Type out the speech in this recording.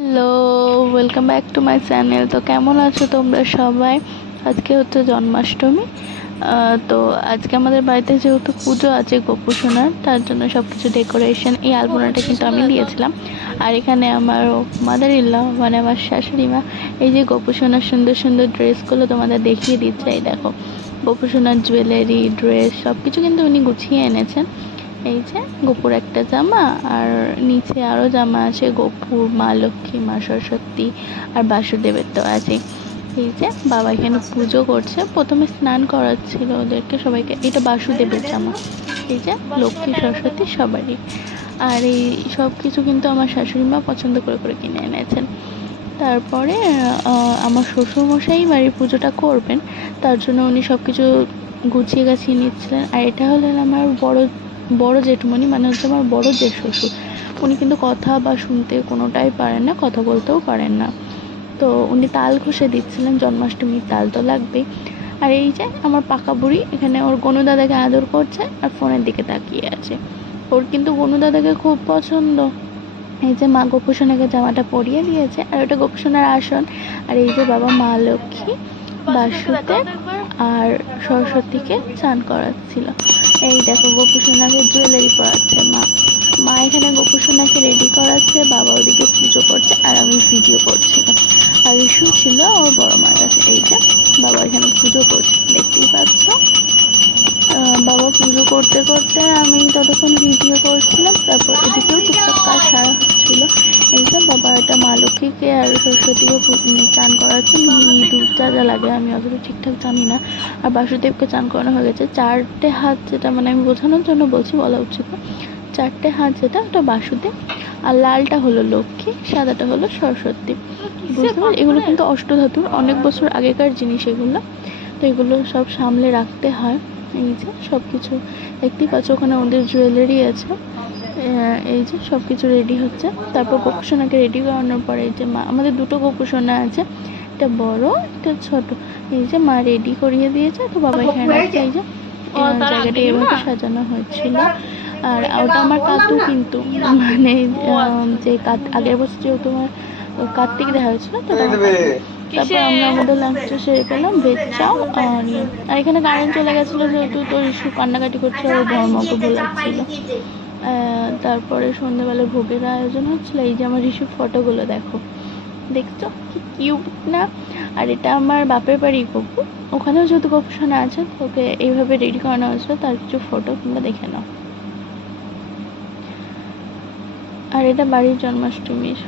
Hello, welcome back to my channel. তো কেমন আছো তোমরা সবাই? আজকে হচ্ছে জন্মাষ্টমী। তো আজকে আমাদের বাড়িতে যেহেতু পুজো আছে গোপুসোনার, তার জন্য সব কিছু ডেকোরেশন, এই আলপনাটা কিন্তু আমি দিয়েছিলাম। আর এখানে আমার মাদার ইল্লা মানে আমার শাশুড়ি মা এই যে গোপুসোনার সুন্দর সুন্দর ড্রেসগুলো তোমাদের দেখিয়ে দিচ্ছে। এই দেখো, গোপুসোনার জুয়েলারি, ড্রেস সব কিছু কিন্তু উনি গুছিয়ে এনেছেন। এই যে গোপুর একটা জামা, আর নিচে আরও জামা আছে গোপুর, মা লক্ষ্মী, মা সরস্বতী আর বাসুদেবের তো আছে। এই যে বাবা এখানে পুজো করছে, প্রথমে স্নান করাচ্ছিল ওদেরকে সবাইকে। এটা বাসুদেবের জামা, এই যে লক্ষ্মী সরস্বতী সবারই। আর এই সব কিছু কিন্তু আমার শাশুড়ি মা পছন্দ করে করে কিনে এনেছেন। তারপরে আমার শ্বশুরমশাই বাড়ির পুজোটা করবেন, তার জন্য উনি সব কিছু গুছিয়ে গাছিয়ে নিচ্ছিলেন। আর এটা হলেন আমার বড় বড় জেঠুমণি, মানে হচ্ছে আমার বড় জেঠ শ্বশুর। উনি কিন্তু কথা বা শুনতে কোনোটাই পারেন না, কথা বলতেও পারেন না। তো উনি তাল ঘষে দিচ্ছিলেন, জন্মাষ্টমীর তাল তো লাগবেই। আর এই যে আমার পাকা বুড়ি এখানে ওর গনু দাদাকে আদর করছে আর ফোনের দিকে তাকিয়ে আছে। ওর কিন্তু গনু দাদাকে খুব পছন্দ। এই যে মা গোপুসোনাকে জামাটা পরিয়ে দিয়েছে, আর ওটা গোপুসোনার আসন। আর এই যে বাবা মা লক্ষ্মী, বাসুদেব আর সরস্বতীকে চান করাচ্ছিল। এই দেখো গোপুসোনাকে জুয়েলারি পরাচ্ছে মা। মা এখানে গোপুসোনাকে রেডি করাচ্ছে, বাবা ওদিকে পুজো করছে আর আমি ভিডিও করছিলাম। আর ঋষু ছিল ওর বড় মার কাছে। এই যে বাবা এখানে পুজো করছে, দেখতেই পাচ্ছ। বাবা পুজো করতে করতে আমি ততক্ষণ ভিডিও করছিলাম। তারপর এদিকেও টুকটাক কাজ সারা হচ্ছিলো। এই যে বাবা এটা মা লক্ষ্মীকে আর সরস্বতীকে চান করাচ্ছে, ঘি দুধ যা যা লাগে আমি অতটা ঠিকঠাক জানি না। আর বাসুদেবকে চান করানো হয়ে গেছে। চারটে হাত যেটা, মানে আমি বোঝানোর জন্য বলছি, বলা উচিত না, চারটে হাত যেটা ওটা বাসুদেব, আর লালটা হলো লক্ষ্মী, সাদাটা হলো সরস্বতী। বুঝতে পারছি এগুলো কিন্তু অষ্টধাতুর, অনেক বছর আগেকার জিনিস এগুলো। তো এগুলো সব সামলে রাখতে হয়। এই যে সব কিছু দেখতেই পাচ্ছ, ওখানে ওদের জুয়েলারি আছে। এই যে সব কিছু রেডি হচ্ছে। তারপর গোপুসোনাকে রেডি করানোর পরে এই যে মা, আমাদের দুটো গোপুসোনা আছে, একটা বড় একটা ছোট। এই যে মা রেডি করিয়ে দিয়েছে। তো বাবা এখানে রাখছে। এই যে জায়গাটা এভাবে সাজানো হয়েছিল। আর ওটা আমার কাকু কিন্তু, মানে যে আগের বছর যেহেতু আমার কার্তিক দেখা হয়েছিল, তো তারপর আমরা আমাদের লাঞ্চটা সেরে পেলাম, ভেজ চাও। আর এখানে কারেন্ট চলে গেছিলো যেহেতু, তো ইস্যু কান্নাকাটি করছে, আর ধর্মকে ভোলাচ্ছিল। তারপরে সন্ধ্যেবেলা ভোগের আয়োজন হচ্ছিলো। এই যে আমার ঋষুর ফটোগুলো দেখো, দেখছো কি কিউট না? আর এটা আমার বাপের বাড়ি গপু, ওখানেও যেহেতু গোপুসোনা আছে, ওকে এইভাবে রেডি করানো হয়েছিল। তার কিছু ফটো তোমরা দেখে নাও। আর এটা বাড়ির জন্মাষ্টমীর।